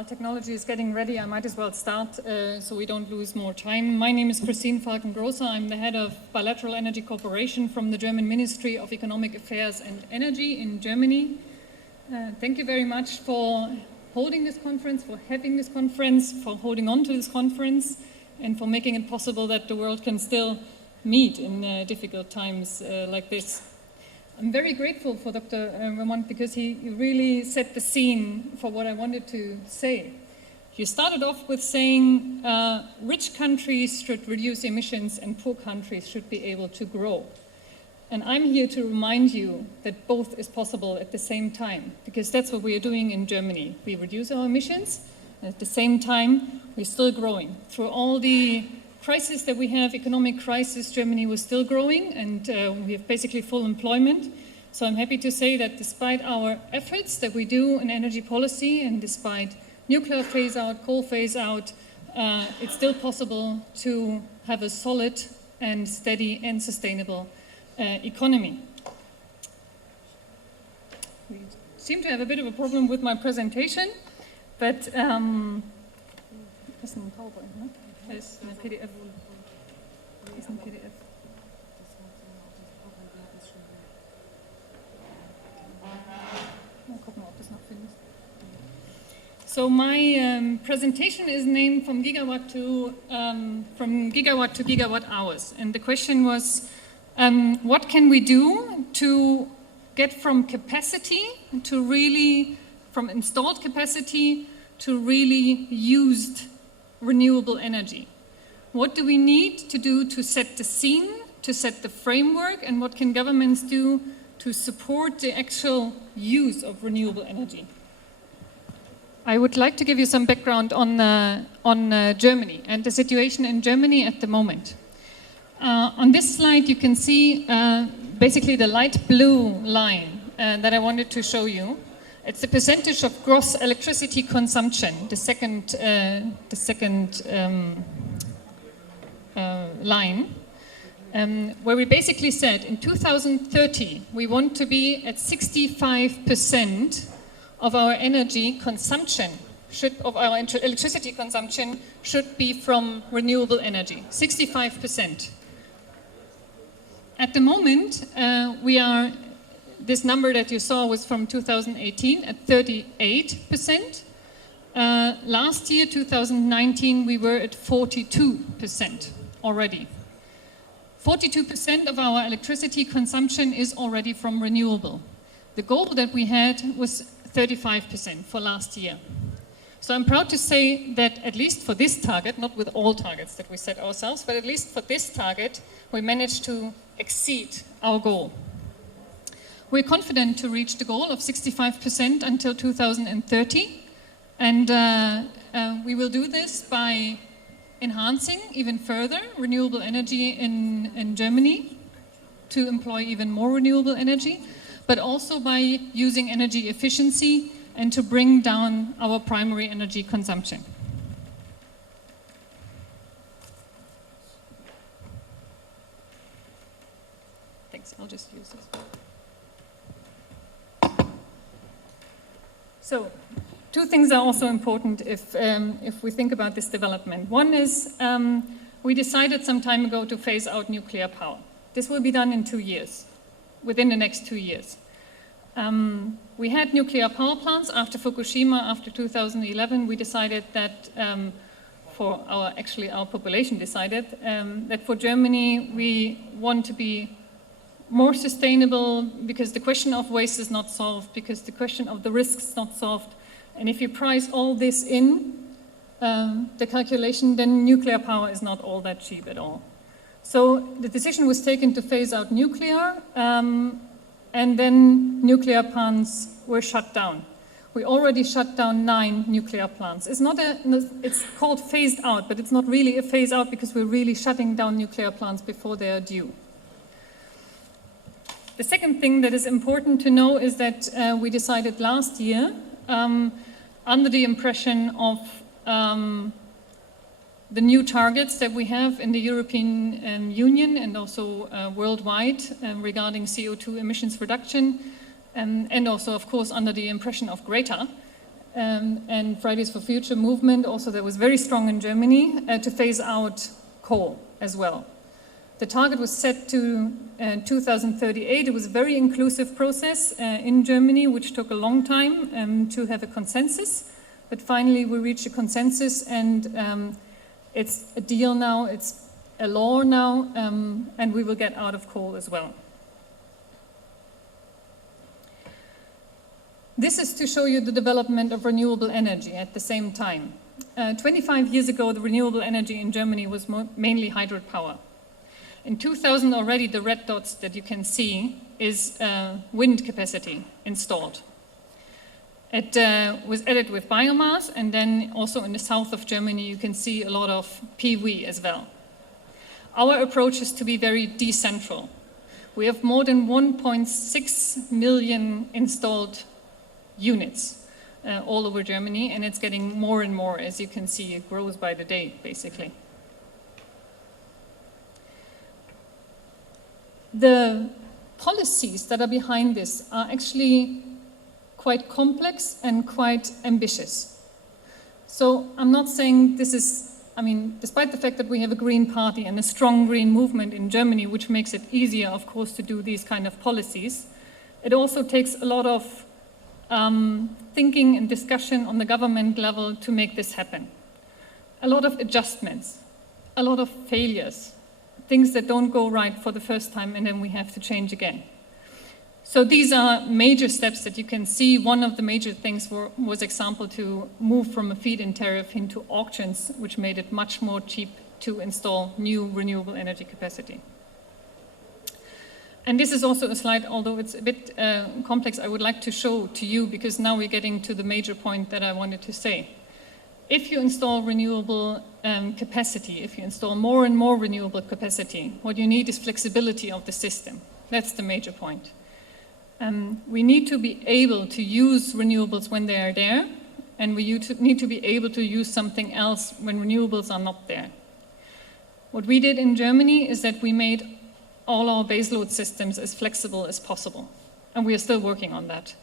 While technology is getting ready, I might as well start so we don't lose more time. My name is Christine Falken-Grosser. I'm the head of Bilateral Energy Cooperation from the German Ministry of Economic Affairs and Energy in Germany. Thank you very much for holding this conference, for having this conference, for holding on to this conference, and for making it possible that the world can still meet in difficult times like this. I'm very grateful for Dr. Ramon because he really set the scene for what I wanted to say. You started off with saying rich countries should reduce emissions and poor countries should be able to grow. And I'm here to remind you that both is possible at the same time, because that's what we are doing in Germany. We reduce our emissions, and at the same time, we're still growing. Through all the crisis that we have, economic crisis, Germany was still growing, and we have basically full employment. So I'm happy to say that despite our efforts that we do in energy policy, and despite nuclear phase out, coal phase out, it's still possible to have a solid and steady and sustainable economy. We seem to have a bit of a problem with my presentation, but das ist ein PowerPoint, ne? Das ist eine PDF. Das ist ein PDF. Mal gucken, ob das noch findest. So my presentation is named from gigawatt to gigawatt hours, and the question was, what can we do to get from capacity to really, from installed capacity to really used renewable energy? What do we need to do to set the scene, to set the framework, and what can governments do to support the actual use of renewable energy? I would like to give you some background on Germany and the situation in Germany at the moment. On this slide you can see basically the light blue line that I wanted to show you. It's the percentage of gross electricity consumption, the second line, where we basically said in 2030 we want to be at 65% of our energy consumption, of our electricity consumption should be from renewable energy, 65%. At the moment, this number that you saw was from 2018 at 38%. Last year, 2019, we were at 42% already. 42% of our electricity consumption is already from renewable. The goal that we had was 35% for last year. So I'm proud to say that at least for this target, not with all targets that we set ourselves, but at least for this target, we managed to exceed our goal. We're confident to reach the goal of 65% until 2030, and we will do this by enhancing even further renewable energy in Germany to employ even more renewable energy, but also by using energy efficiency and to bring down our primary energy consumption. Thanks, I'll just use this. So, two things are also important if we think about this development. One is we decided some time ago to phase out nuclear power. This will be done in 2 years, within the next 2 years. We had nuclear power plants after Fukushima, after 2011. We decided that our population decided that for Germany we want to be more sustainable because the question of waste is not solved, because the question of the risks is not solved. And if you price all this in the calculation, then nuclear power is not all that cheap at all. So the decision was taken to phase out nuclear, and then nuclear plants were shut down. We already shut down 9 nuclear plants. It's called phased out, but it's not really a phase out because we're really shutting down nuclear plants before they are due. The second thing that is important to know is that we decided last year, under the impression of the new targets that we have in the European Union and also worldwide regarding CO2 emissions reduction, and also, of course, under the impression of Greta, and Fridays for Future movement also that was very strong in Germany to phase out coal as well. The target was set to 2038. It was a very inclusive process in Germany, which took a long time to have a consensus. But finally, we reached a consensus, and it's a deal now, it's a law now, and we will get out of coal as well. This is to show you the development of renewable energy at the same time. 25 years ago, the renewable energy in Germany was mainly hydropower. In 2000 already, the red dots that you can see is wind capacity installed. It was added with biomass, and then also in the south of Germany you can see a lot of PV as well. Our approach is to be very decentral. We have more than 1.6 million installed units all over Germany, and it's getting more and more. As you can see, it grows by the day, basically. The policies that are behind this are actually quite complex and quite ambitious. So I'm not saying this is, I mean, despite the fact that we have a Green Party and a strong green movement in Germany, which makes it easier, of course, to do these kind of policies, it also takes a lot of thinking and discussion on the government level to make this happen. A lot of adjustments, a lot of failures, things that don't go right for the first time and then we have to change again. So these are major steps that you can see. One of the major things was example to move from a feed-in tariff into auctions, which made it much more cheap to install new renewable energy capacity. And this is also a slide, although it's a bit complex, I would like to show to you, because now we're getting to the major point that I wanted to say. If you install renewable capacity, if you install more and more renewable capacity, what you need is flexibility of the system. That's the major point. We need to be able to use renewables when they are there, and we need to be able to use something else when renewables are not there. What we did in Germany is that we made all our baseload systems as flexible as possible, and we are still working on that.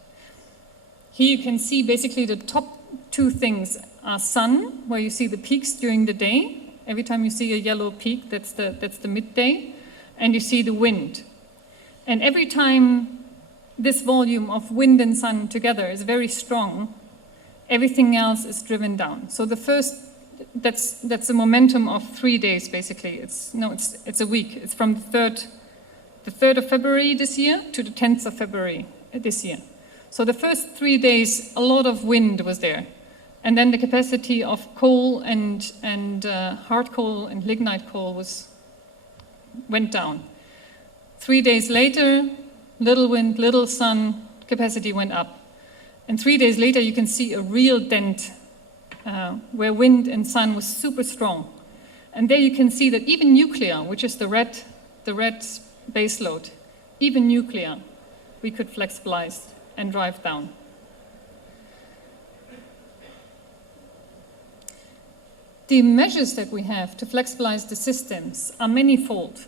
Here you can see basically the top two things are sun, where you see the peaks during the day. Every time you see a yellow peak, that's the midday, and you see the wind. And every time this volume of wind and sun together is very strong, everything else is driven down. So the first, that's a momentum of 3 days basically. It's a week. It's from the 3rd of February this year to the 10th of February this year. So the first 3 days, a lot of wind was there. And then the capacity of coal and hard coal and lignite coal went down. 3 days later, little wind, little sun, capacity went up. And 3 days later, you can see a real dent where wind and sun was super strong. And there you can see that even nuclear, which is the red baseload, even nuclear, we could flexibilize and drive down. The measures that we have to flexibilize the systems are manifold.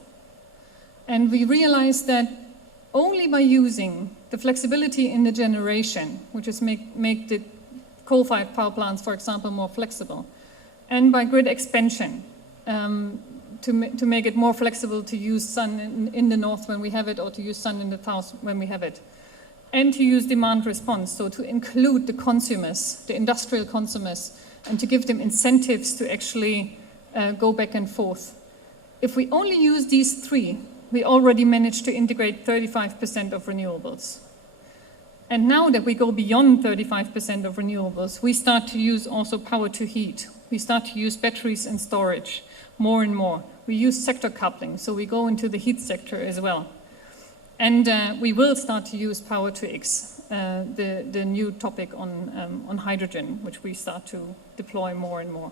And we realize that only by using the flexibility in the generation, which is make the coal-fired power plants, for example, more flexible, and by grid expansion, to make it more flexible to use sun in the north when we have it, or to use sun in the south when we have it, and to use demand response, so to include the consumers, the industrial consumers, and to give them incentives to actually go back and forth. If we only use these three, we already managed to integrate 35% of renewables. And now that we go beyond 35% of renewables, we start to use also power to heat. We start to use batteries and storage more and more. We use sector coupling, so we go into the heat sector as well. And we will start to use power to X, the new topic on hydrogen, which we start to deploy more and more.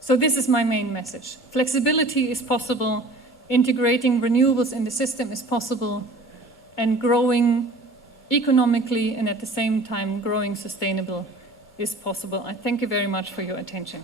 So this is my main message. Flexibility is possible, integrating renewables in the system is possible, and growing economically and at the same time growing sustainable is possible. I thank you very much for your attention.